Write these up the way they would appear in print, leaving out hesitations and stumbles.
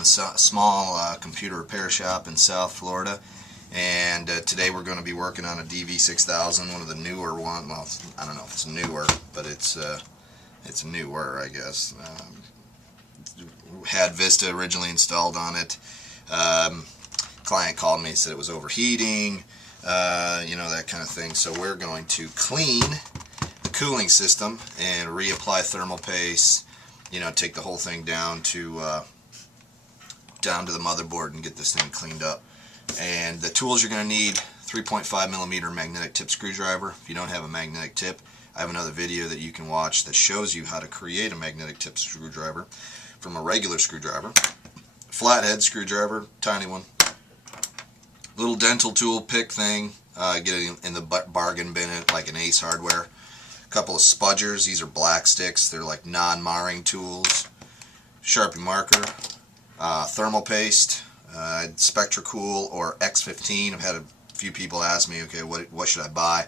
run a small computer repair shop in South Florida, and today we're going to be working on a dv6000, one of the newer ones. Well, I don't know if it's newer, but it's newer, I guess. Had Vista originally installed on it. Client called me and said it was overheating, you know, that kind of thing. So we're going to clean the cooling system and reapply thermal paste, you know, take the whole thing down to the motherboard and get this thing cleaned up. And the tools you're going to need: 3.5mm magnetic tip screwdriver. If you don't have a magnetic tip, I have another video that you can watch that shows you how to create a magnetic tip screwdriver from a regular screwdriver. Flathead screwdriver, tiny one. Little dental tool pick thing, get it in the bargain bin at like an Ace Hardware. A couple of spudgers, these are black sticks, they're like non-marring tools. Sharpie marker, thermal paste, Spectracool or X15. I've had a few people ask me, okay, what should I buy?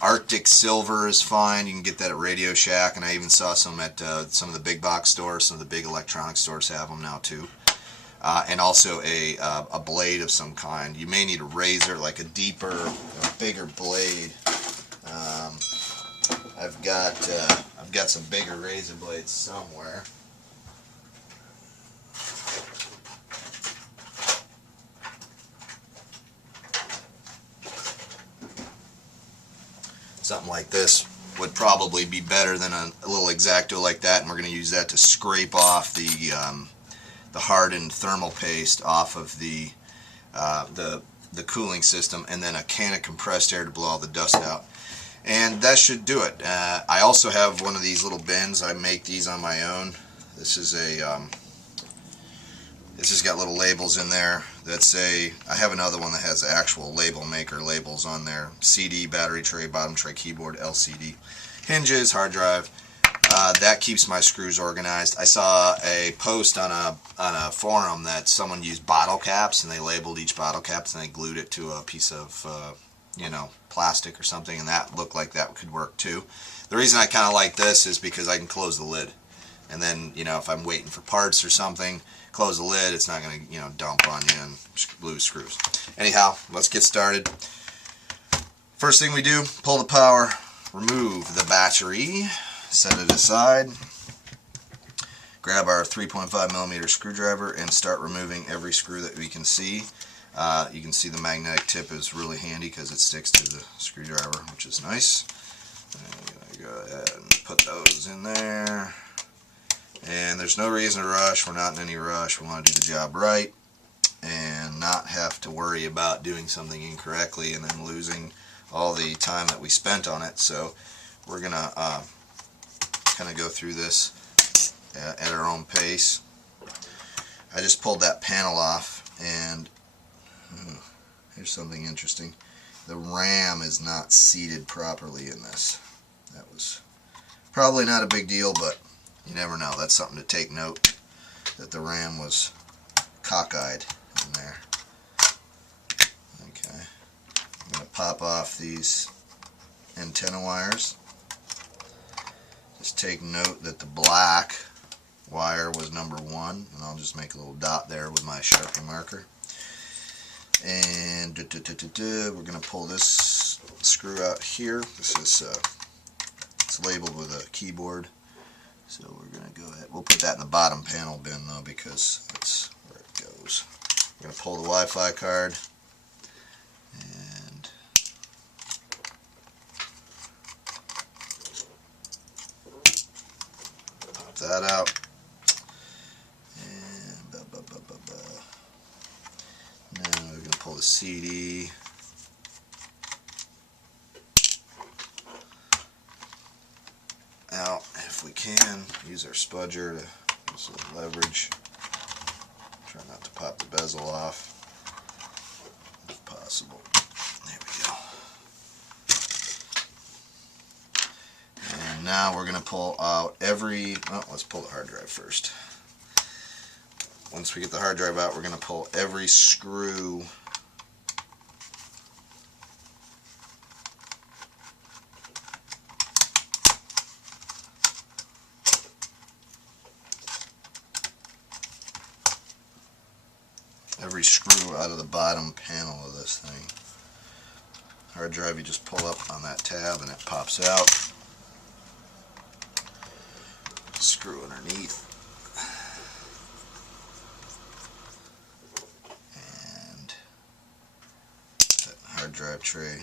Arctic Silver is fine. You can get that at Radio Shack, and I even saw some at some of the big box stores. Some of the big electronic stores have them now too. And also a blade of some kind. You may need a razor, like a deeper, or bigger blade. I've got some bigger razor blades somewhere. Something like this would probably be better than a little X-Acto like that, and we're going to use that to scrape off the hardened thermal paste off of the cooling system, and then a can of compressed air to blow all the dust out. And that should do it. I also have one of these little bins. I make these on my own. This is this has got little labels in there that say, I have another one that has actual label maker labels on there: CD, battery tray, bottom tray, keyboard, LCD, hinges, hard drive. That keeps my screws organized. I saw a post on a forum that someone used bottle caps, and they labeled each bottle cap and they glued it to a piece of you know, plastic or something, and that looked like that could work too. The reason I kind of like this is because I can close the lid, and then, you know, if I'm waiting for parts or something, close the lid, it's not going to, you know, dump on you and lose screws. Anyhow, let's get started. First thing we do, pull the power, remove the battery, set it aside, grab our 3.5mm screwdriver and start removing every screw that we can see. You can see the magnetic tip is really handy because it sticks to the screwdriver, which is nice. I'm going to go ahead and put those in there. And there's no reason to rush. We're not in any rush. We want to do the job right and not have to worry about doing something incorrectly and then losing all the time that we spent on it. So we're going to kind of go through this at our own pace. I just pulled that panel off, and here's something interesting. The RAM is not seated properly in this. That was probably not a big deal, but you never know. That's something to take note, that the RAM was cockeyed in there. Okay, I'm going to pop off these antenna wires. Just take note that the black wire was number 1, and I'll just make a little dot there with my Sharpie marker. And we're going to pull this screw out here. This is it's labeled with a keyboard, so we're going to go ahead. We'll put that in the bottom panel bin though, because that's where it goes. We're going to pull the Wi-Fi card and pop that out. Now we're going to pull the CD. Out if we can. Use our spudger to use a little leverage. Try not to pop the bezel off if possible. There we go. And now we're going to pull out every, oh, let's pull the hard drive first. Once we get the hard drive out, we're going to pull every screw every screw out of the bottom panel of this thing. Hard drive, you just pull up on that tab and it pops out. Screw underneath. And that hard drive tray.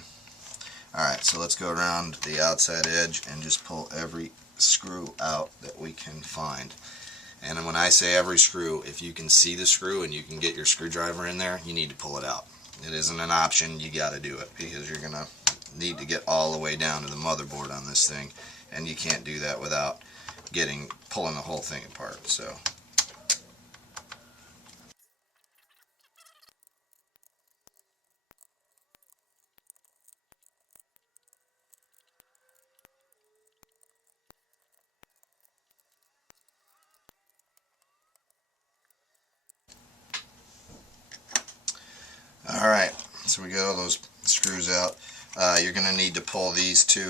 Alright, so let's go around the outside edge and just pull every screw out that we can find. And when I say every screw, if you can see the screw and you can get your screwdriver in there, you need to pull it out. It isn't an option, you got to do it, because you're going to need to get all the way down to the motherboard on this thing, and you can't do that without pulling the whole thing apart. So alright, so we got all those screws out. You're going to need to pull these two.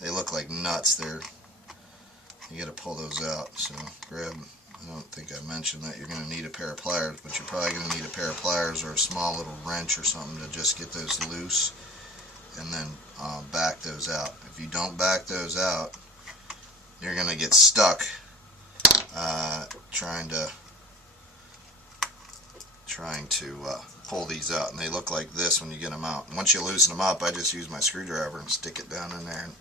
They look like nuts. You got to pull those out. So grab, I don't think I mentioned that you're going to need a pair of pliers, but you're probably going to need a pair of pliers or a small little wrench or something to just get those loose, and then back those out. If you don't back those out, you're going to get stuck trying to pull these out, and they look like this when you get them out. And once you loosen them up, I just use my screwdriver and stick it down in there, and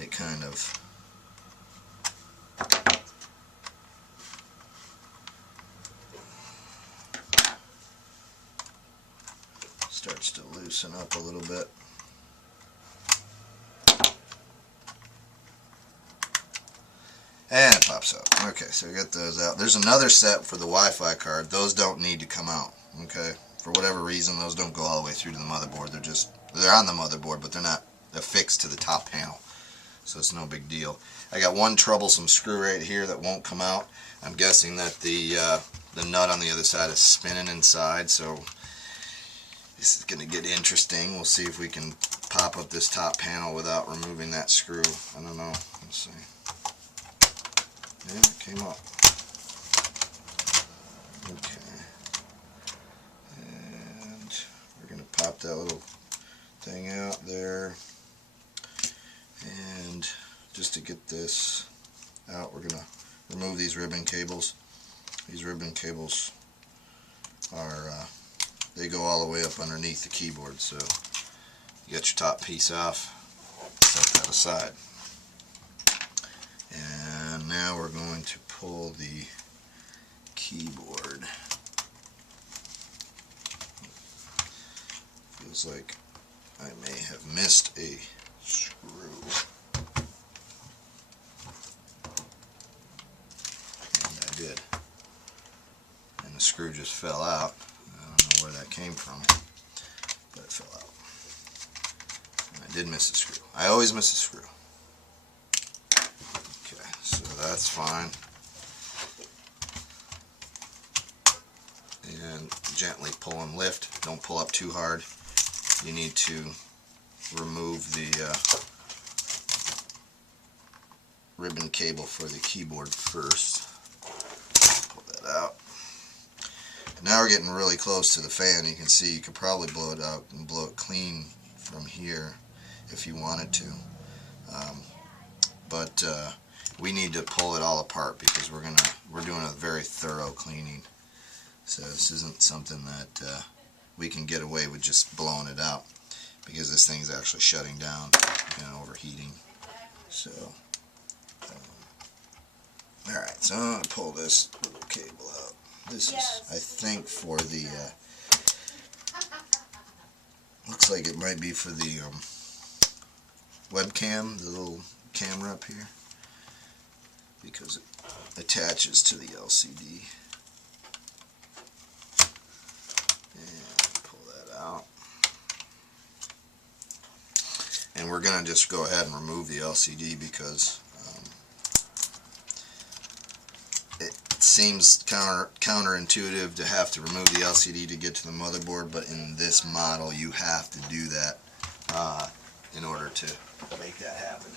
it kind of starts to loosen up a little bit. And it pops out. Okay, so we got those out. There's another set for the Wi-Fi card. Those don't need to come out. Okay, for whatever reason, those don't go all the way through to the motherboard. They're on the motherboard, but they're not affixed to the top panel, so it's no big deal. I got one troublesome screw right here that won't come out. I'm guessing that the nut on the other side is spinning inside, so this is going to get interesting. We'll see if we can pop up this top panel without removing that screw. I don't know. Let's see. Yeah, it came up. Okay. And we're going to pop that little thing out there. And just to get this out, we're going to remove these ribbon cables. These ribbon cables are, they go all the way up underneath the keyboard. So you got your top piece off, set that aside. And now we're going to pull the keyboard. Feels like I may have missed a screw. And I did. And the screw just fell out. I don't know where that came from, but it fell out. And I did miss a screw. I always miss a screw. So that's fine. And gently pull and lift. Don't pull up too hard. You need to remove the ribbon cable for the keyboard first. Pull that out. And now we're getting really close to the fan. You can see you could probably blow it out and blow it clean from here if you wanted to. But we need to pull it all apart because we're doing a very thorough cleaning. So this isn't something that we can get away with just blowing it out, because this thing's actually shutting down and overheating. So alright, so I'm going to pull this little cable out. This is, I think, for the looks like it might be for the webcam, the little camera up here, because it attaches to the LCD. And pull that out. And we're going to just go ahead and remove the LCD because it seems counterintuitive to have to remove the LCD to get to the motherboard, but in this model you have to do that in order to make that happen.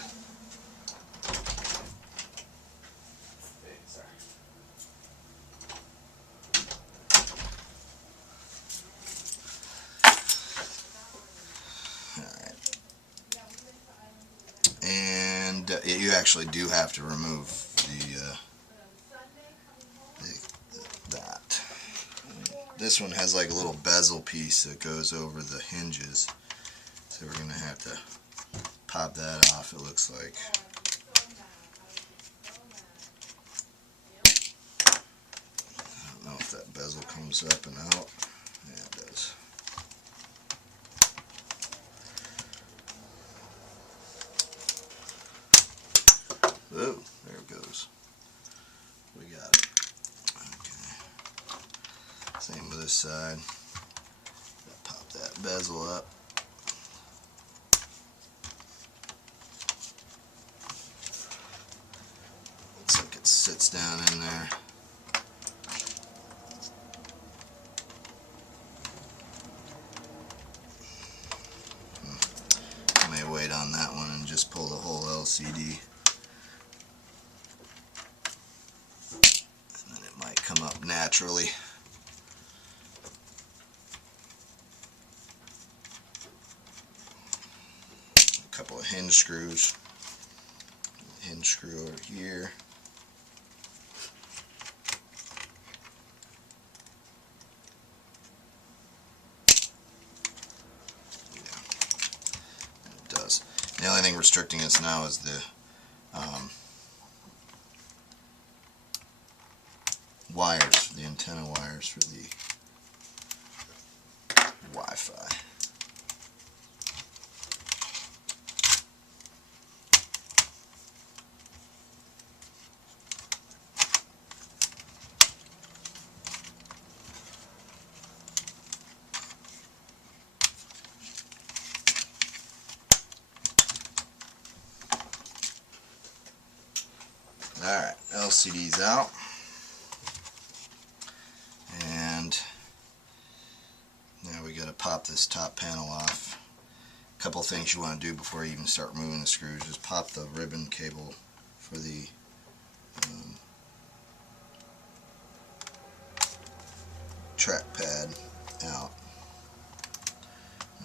actually do have to remove that. This one has like a little bezel piece that goes over the hinges, so we're gonna have to pop that off, it looks like. I don't know if that bezel comes up and out. Yeah, it does. Oh, there it goes. We got it. Okay. Same with this side. Pop that bezel up. Looks like it sits down in there. I may wait on that one and just pull the whole LCD. And then it might come up naturally. A couple of hinge screws. Hinge screw over here. The only thing restricting us now is the wires, the antenna wires for the Wi-Fi. Alright, LCD's out, and now we got to pop this top panel off. A couple things you want to do before you even start removing the screws is pop the ribbon cable for the trackpad out.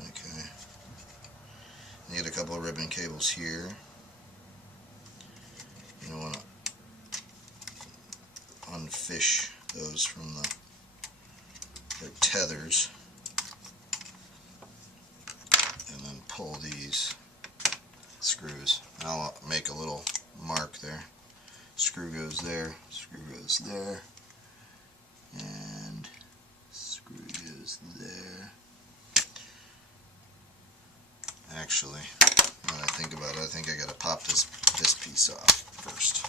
Okay, you get a couple of ribbon cables here. You don't want to unfish those from their tethers, and then pull these screws. And I'll make a little mark there. Screw goes there, screw goes there, and screw goes there. Actually, now that I think about it, I think I gotta pop this piece off first.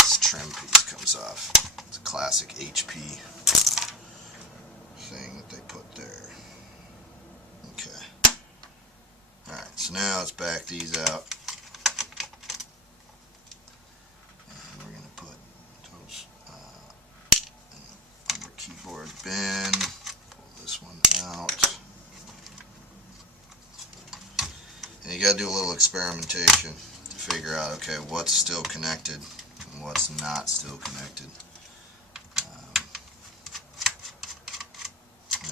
This trim piece comes off. It's a classic HP thing that they put there. Okay. Alright, so now let's back these out. And we're going to put those in the under keyboard bin. Pull this one out. And you got to do a little experimentation to figure out, okay, what's still connected and what's not still connected.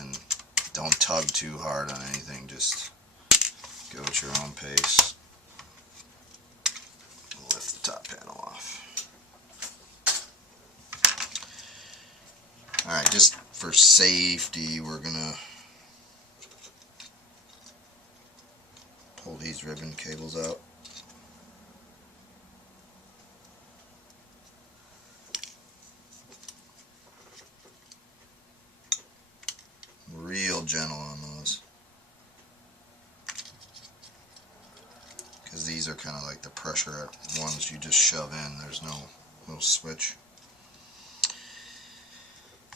And don't tug too hard on anything, just go at your own pace. Lift the top panel off. Alright, just for safety, we're gonna pull these ribbon cables out. Real gentle on those, because these are kind of like the pressure ones you just shove in. There's no switch.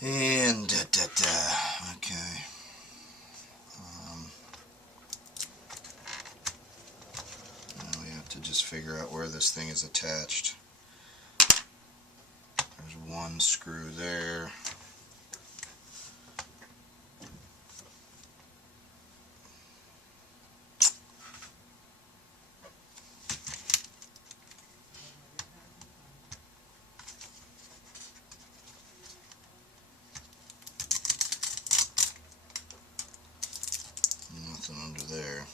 And okay. Now we have to just figure out where this thing is attached. There's one screw there. Nothing under there.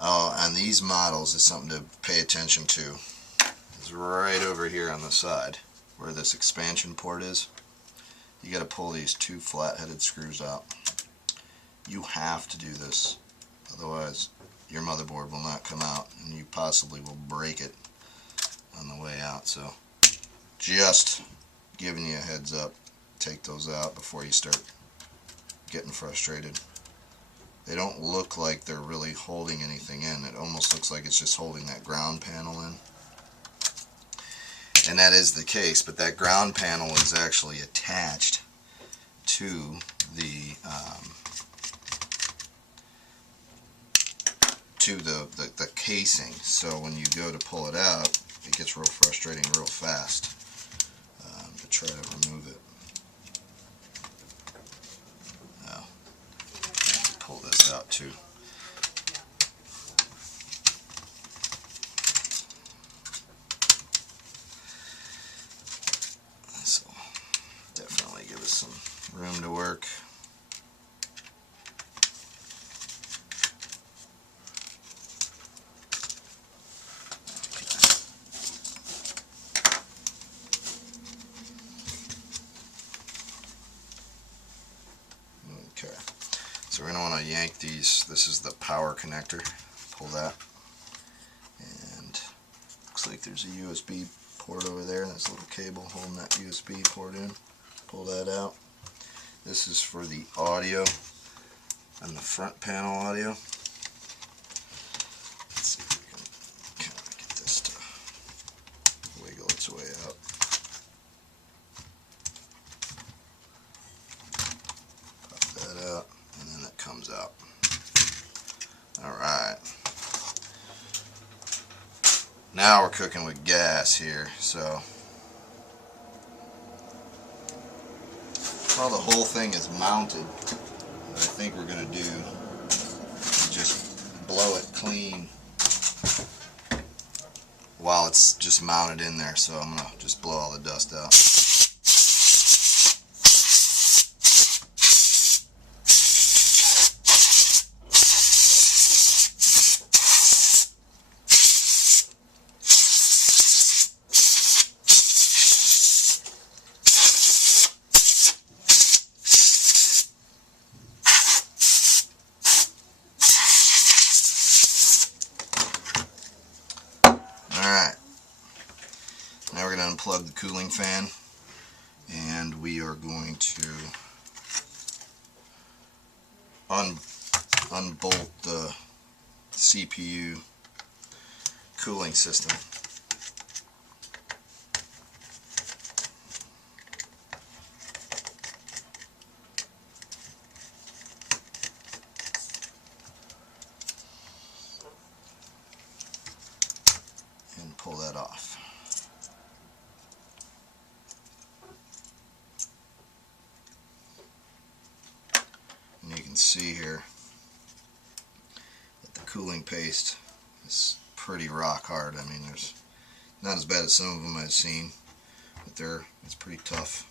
Oh, and these models is something to pay attention to. It's right over here on the side where this expansion port is. You got to pull these two flat-headed screws out. You have to do this, otherwise your motherboard will not come out and you possibly will break it on the way out. So just giving you a heads up, take those out before you start getting frustrated. They don't look like they're really holding anything in. It almost looks like it's just holding that ground panel in. And that is the case, but that ground panel is actually attached to the casing. So when you go to pull it out, it gets real frustrating real fast to try to remove it. Now, pull this out too. This will definitely give us some room to work. Okay, so we're going to want to yank these. This is the power connector. Pull that. And looks like there's a USB port over there. There's a little cable holding that USB port in. Pull that out. This is for the audio and the front panel audio. Let's see if we can kind of get this to wiggle its way out. Out, and then it comes out. Alright. Now we're cooking with gas here, so while the whole thing is mounted, what I think we're going to do is just blow it clean while it's just mounted in there. So I'm going to just blow all the dust out. Alright, now we're going to unplug the cooling fan, and we are going to unbolt the CPU cooling system. And pull that off. And you can see here that the cooling paste is pretty rock hard. I mean, there's not as bad as some of them I've seen, but it's pretty tough.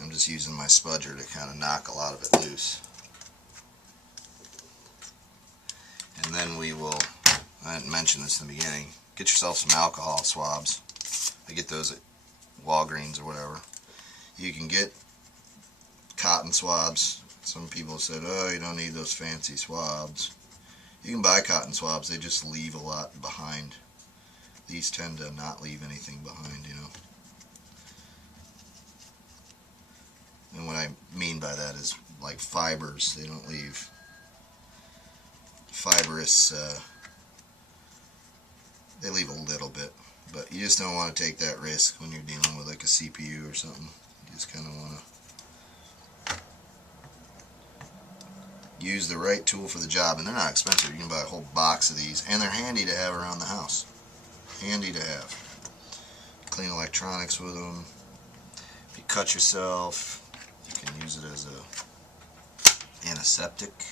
I'm just using my spudger to kind of knock a lot of it loose. And then we will, I didn't mention this in the beginning, get yourself some alcohol swabs. I get those at Walgreens or whatever. You can get cotton swabs. Some people said, oh, you don't need those fancy swabs. You can buy cotton swabs, they just leave a lot behind. These tend to not leave anything behind, you know. And what I mean by that is like fibers. They don't leave fibrous, they leave a little bit. But you just don't want to take that risk when you're dealing with like a CPU or something. You just kind of want to use the right tool for the job. And they're not expensive. You can buy a whole box of these. And they're handy to have around the house. Handy to have. Clean electronics with them. If you cut yourself, you can use it as a antiseptic.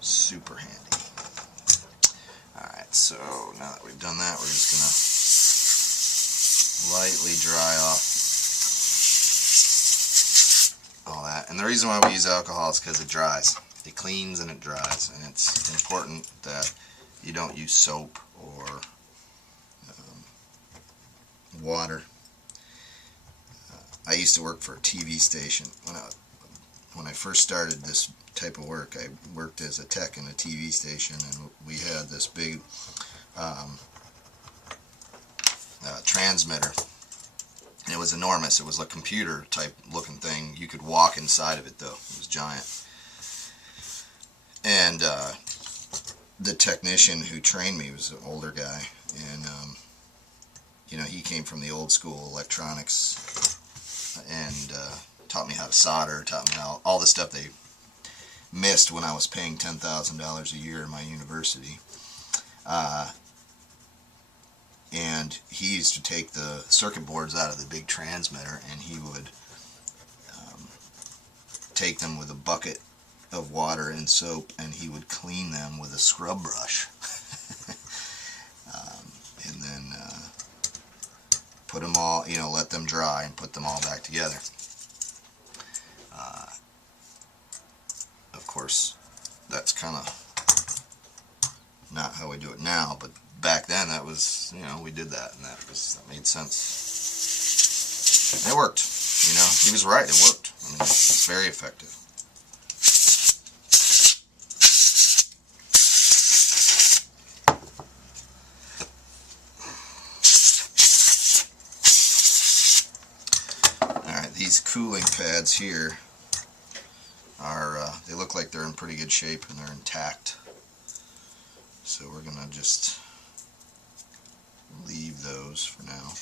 Super handy. Alright, so now that we've done that, we're just going to lightly dry off And the reason why we use alcohol is because it dries. It cleans and it dries, and it's important that you don't use soap or water. I used to work for a TV station. When I first started this type of work, I worked as a tech in a TV station, and we had this big transmitter. And it was enormous. It was a computer type looking thing. You could walk inside of it though. It was giant. And the technician who trained me was an older guy, and you know, he came from the old school electronics, and taught me how to solder, taught me all the stuff they missed when I was paying $10,000 a year in my university. And he used to take the circuit boards out of the big transmitter, and he would take them with a bucket of water and soap, and he would clean them with a scrub brush. And then put them all, you know, let them dry and put them all back together. Of course, that's kind of not how we do it now, but back then that was, you know, we did that, and that made sense. And it worked. You know, he was right, it worked. I mean, it's very effective. Alright, these cooling pads here are, they look like they're in pretty good shape and they're intact. So we're going to just leave those for now.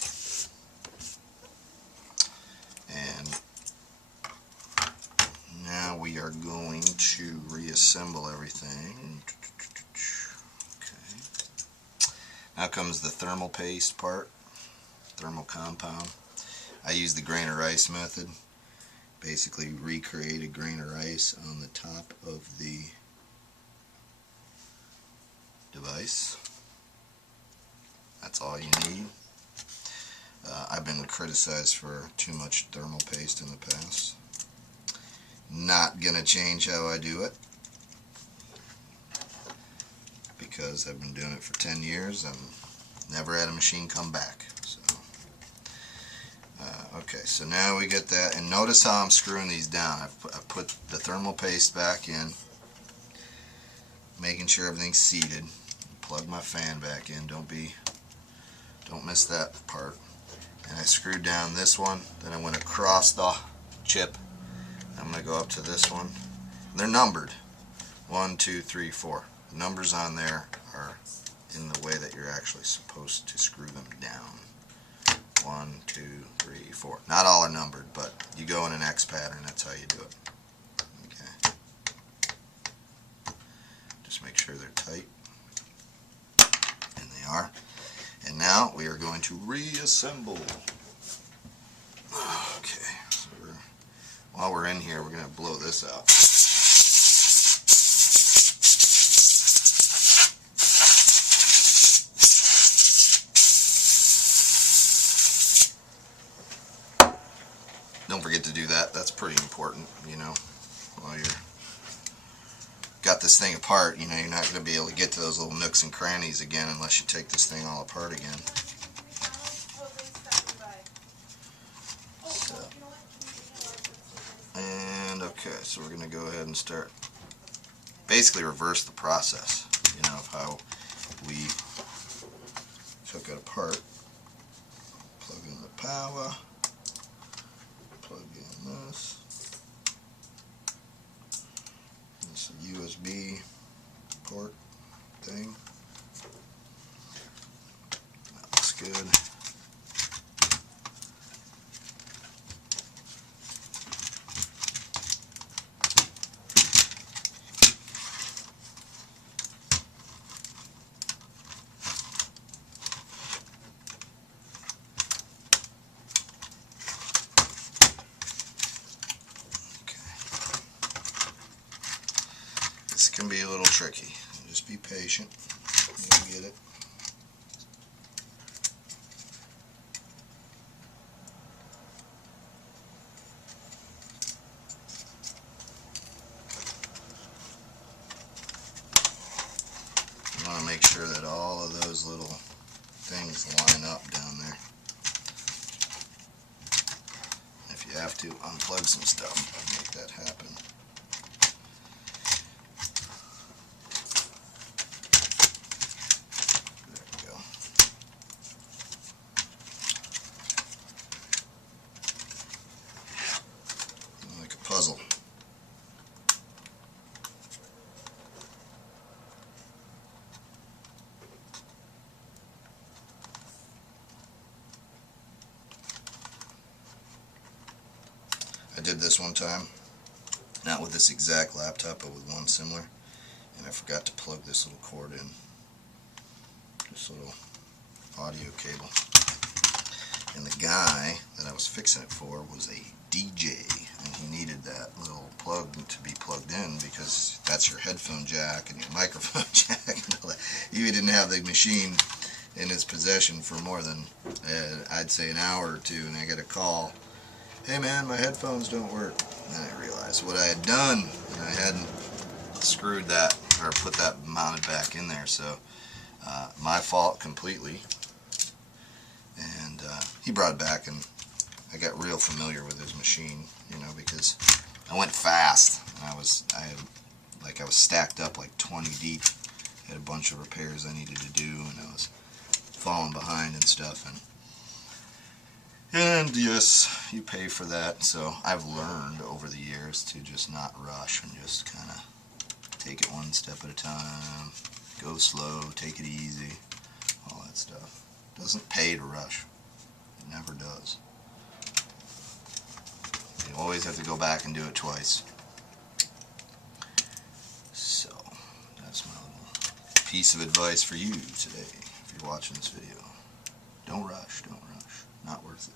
And now we are going to reassemble everything. Okay. Now comes the thermal paste part, thermal compound. I use the grain of rice method. Basically recreate a grain of rice on the top of the device. That's all you need. I've been criticized for too much thermal paste in the past. Not gonna change how I do it, because I've been doing it for 10 years and never had a machine come back. So, okay, so now we get that, and notice how I'm screwing these down. I've put the thermal paste back in, making sure everything's seated. Plug my fan back in. Don't miss that part. And I screwed down this one. Then I went across the chip. I'm going to go up to this one. They're numbered. 1, 2, 3, 4. The numbers on there are in the way that you're actually supposed to screw them down. 1, 2, 3, 4. Not all are numbered, but you go in an X pattern. That's how you do it. Okay. Just make sure they're tight. And they are. And now we are going to reassemble. Okay, so while we're in here, we're going to blow this out. Don't forget to do that. That's pretty important, you know, while you're got this thing apart. You know, you're not going to be able to get to those little nooks and crannies again unless you take this thing all apart again. So, and okay, so we're going to go ahead and start, basically reverse the process, you know, of how we took it apart. Plug in the power, plug in this. It's a USB port thing. That looks good. This can be a little tricky. Just be patient. You'll get it. to unplug some stuff and make that happen. There we go. Like a puzzle. I did this one time, not with this exact laptop, but with one similar, and I forgot to plug this little cord in, this little audio cable. And the guy that I was fixing it for was a DJ, and he needed that little plug to be plugged in because that's your headphone jack and your microphone jack and all that. He didn't have the machine in his possession for more than, I'd say, an hour or two, and I got a call. Hey man, my headphones don't work. And I realized what I had done, and I hadn't screwed that or put that mounted back in there, so my fault completely. And he brought it back, and I got real familiar with his machine, you know, because I went fast, and I was stacked up like 20 deep. I had a bunch of repairs I needed to do, and I was falling behind and stuff, and yes, you pay for that. So I've learned over the years to just not rush and just kind of take it one step at a time, go slow, take it easy, all that stuff. Doesn't pay to rush. It never does. You always have to go back and do it twice. So that's my little piece of advice for you today if you're watching this video. Don't rush, don't rush. Not worth it.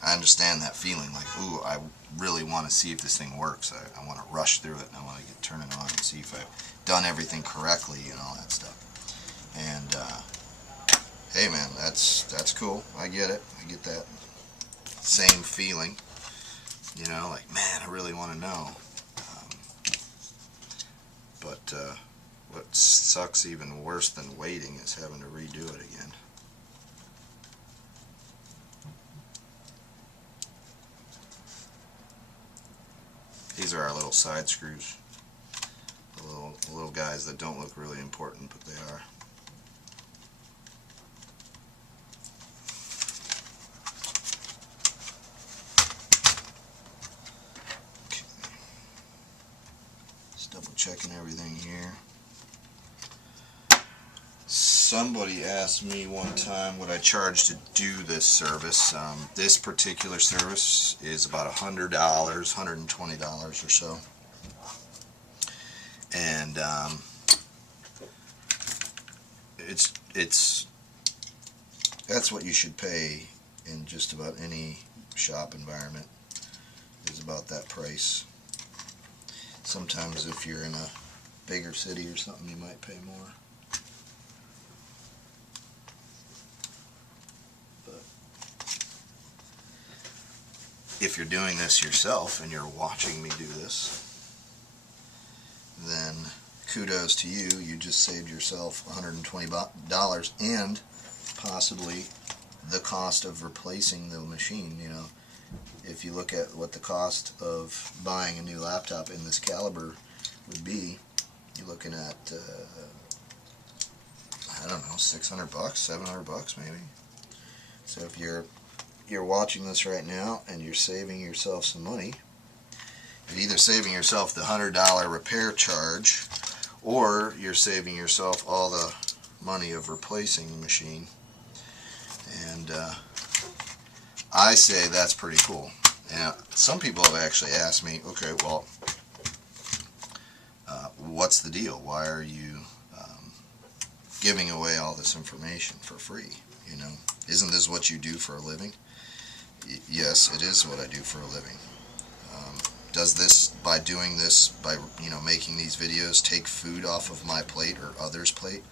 I understand that feeling, like, ooh, I really want to see if this thing works. I want to rush through it, and I want to turn it on and see if I've done everything correctly and all that stuff. And hey man, that's cool. I get it. I get that same feeling. You know, like, man, I really want to know. But what sucks even worse than waiting is having to redo it again. These are our little side screws. The little guys that don't look really important, but they are. Okay. Just double checking everything here. Somebody asked me one time what I charge to do this service. This particular service is about $100, $120 or so. And that's what you should pay in just about any shop environment, is about that price. Sometimes if you're in a bigger city or something, you might pay more. If you're doing this yourself and you're watching me do this, then kudos to you. You just saved yourself $120 and possibly the cost of replacing the machine. You know, if you look at what the cost of buying a new laptop in this caliber would be, you're looking at I don't know, $600, $700 maybe. So if you're watching this right now and you're saving yourself some money, you're either saving yourself the $100 repair charge, or you're saving yourself all the money of replacing the machine. And I say that's pretty cool. And some people have actually asked me, okay, well, what's the deal? Why are you giving away all this information for free? You know, isn't this what you do for a living? Yes, it is what I do for a living. Does this, by doing this, by, you know, making these videos, take food off of my plate or others' plate?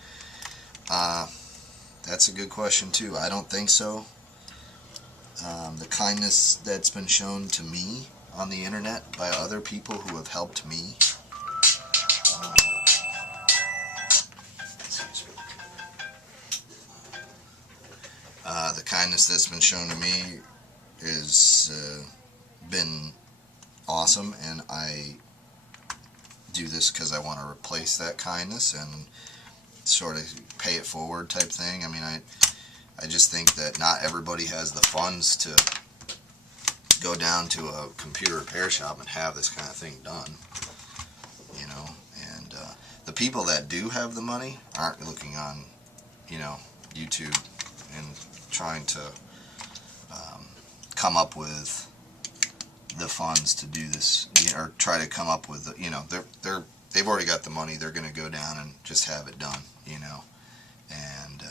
That's a good question too. I don't think so. The kindness that's been shown to me on the internet by other people who have helped me. kindness that's been shown to me is been awesome, and I do this because I want to replace that kindness and sort of pay it forward type thing. I mean, I just think that not everybody has the funds to go down to a computer repair shop and have this kind of thing done, you know. And the people that do have the money aren't looking on, you know, YouTube and trying to come up with the funds to do this, you know, or try to come up with, you know, they've already got the money. They're going to go down and just have it done, you know. And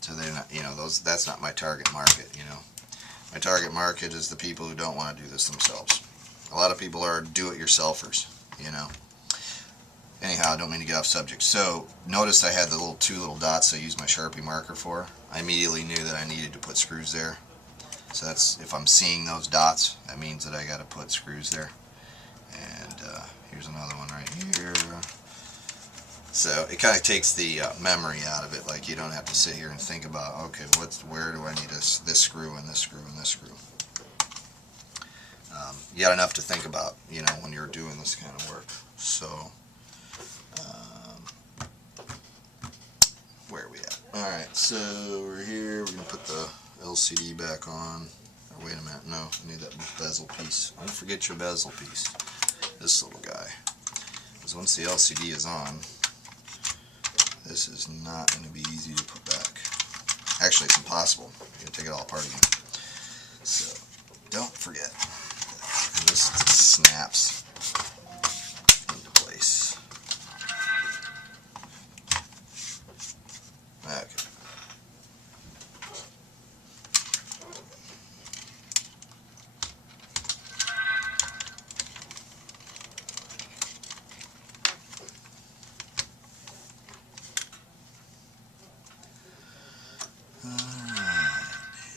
so they're not, you know, that's not my target market, you know. My target market is the people who don't want to do this themselves. A lot of people are do-it-yourselfers, you know. Anyhow, I don't mean to get off subject. So notice I had the two little dots I used my Sharpie marker for. I immediately knew that I needed to put screws there. So that's, if I'm seeing those dots, that means that I got to put screws there. And here's another one right here. So it kind of takes the memory out of it. Like, you don't have to sit here and think about, okay, where do I need this screw and this screw and this screw. You got enough to think about, you know, when you're doing this kind of work. So where are we at? Alright, so we're here. We're going to put the LCD back on. Or wait a minute, no, I need that bezel piece. Don't forget your bezel piece. This little guy. Because once the LCD is on, this is not going to be easy to put back. Actually, it's impossible. You're going to take it all apart again. So, don't forget. And this snaps into place. Okay.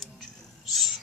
Hinges.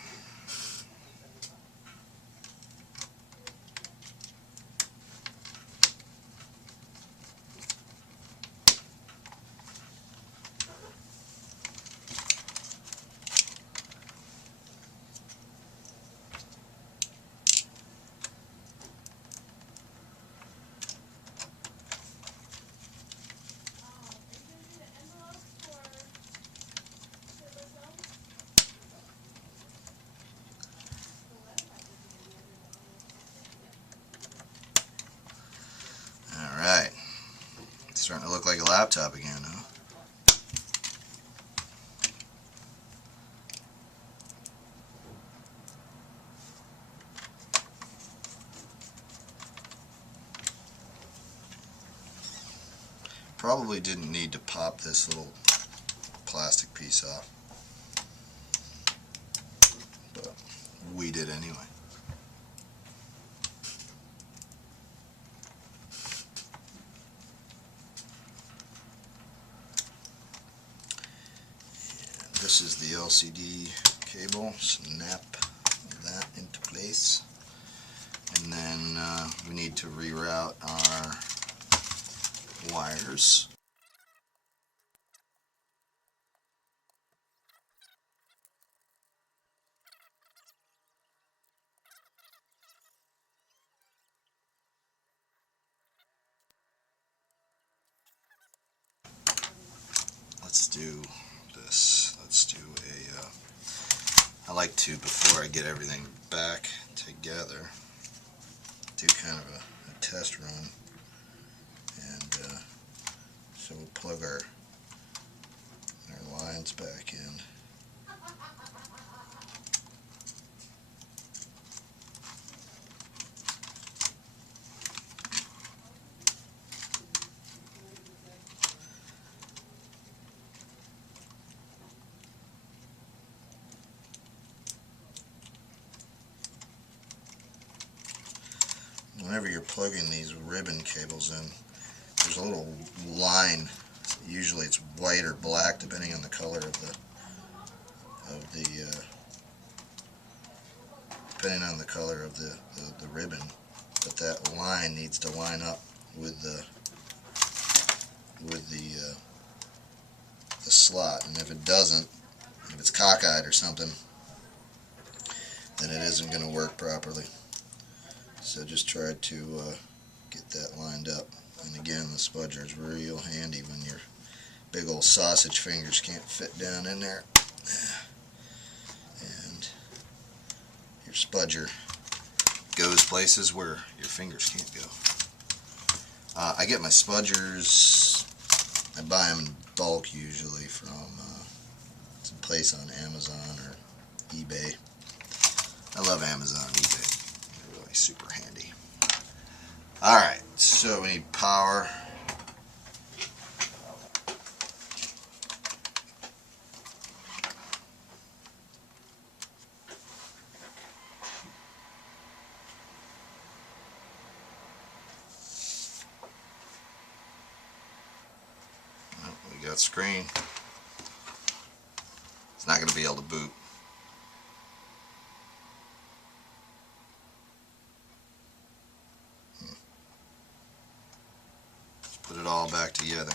Alright, it's starting to look like a laptop again, huh? Probably didn't need to pop this little plastic piece off, but we did anyway. This is the LCD cable. Snap that into place, and then we need to reroute our wires. Let's do this. Let's do I like to, before I get everything back together, do kind of a test run. And so we'll plug our lines back in. Whenever you're plugging these ribbon cables in, there's a little line. Usually it's white or black, depending on the color of the ribbon. But that line needs to line up with the slot, and if it doesn't, if it's cockeyed or something, then it isn't going to work properly. So just try to get that lined up. And again, the spudger is real handy when your big old sausage fingers can't fit down in there. And your spudger goes places where your fingers can't go. I get my spudgers, I buy them in bulk usually from some place on Amazon or eBay. I love Amazon and eBay. They're really super handy. Alright, so we need power. We got screen. It's not going to be able to boot. Let's put it all back together.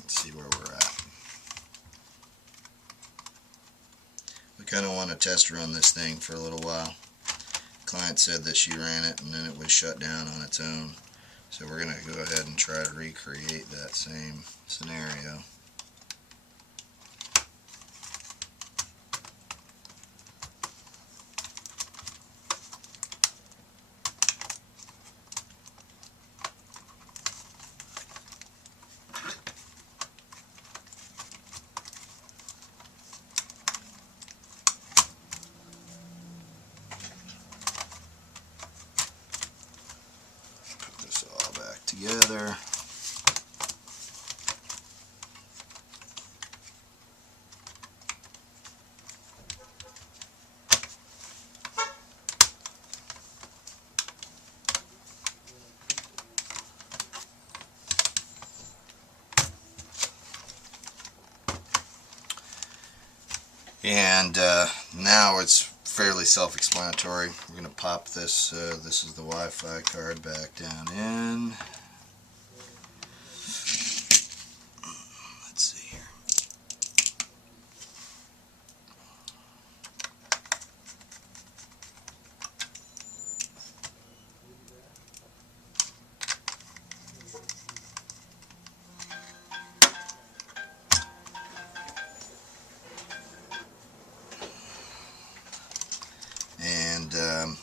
Let's see where we're at. We kind of want to test run this thing for a little while. The client said that she ran it and then it was shut down on its own. So we're going to go ahead and try to recreate that same scenario. Together. And now it's fairly self-explanatory. We're going to pop this, this is the Wi-Fi card, back down in. Let's see here. And I'm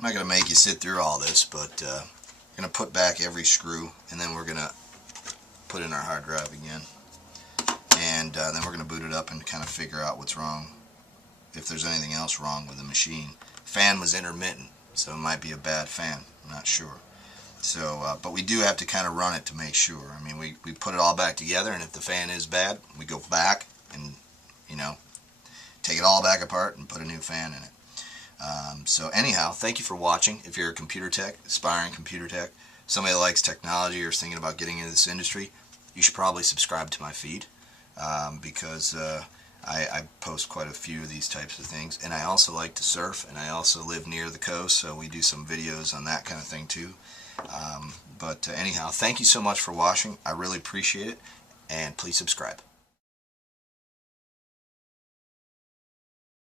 not going to make you sit through all this, but we're going to put back every screw, and then we're going to put in our hard drive again. And then we're going to boot it up and kind of figure out what's wrong, if there's anything else wrong with the machine. Fan was intermittent, so it might be a bad fan. I'm not sure. So, but we do have to kind of run it to make sure. I mean, we put it all back together, and if the fan is bad, we go back and, you know, take it all back apart and put a new fan in it. So anyhow, thank you for watching. If you're a computer tech, aspiring computer tech, somebody that likes technology or is thinking about getting into this industry, you should probably subscribe to my feed because I post quite a few of these types of things. And I also like to surf, and I also live near the coast, so we do some videos on that kind of thing too. But anyhow, thank you so much for watching. I really appreciate it, and please subscribe.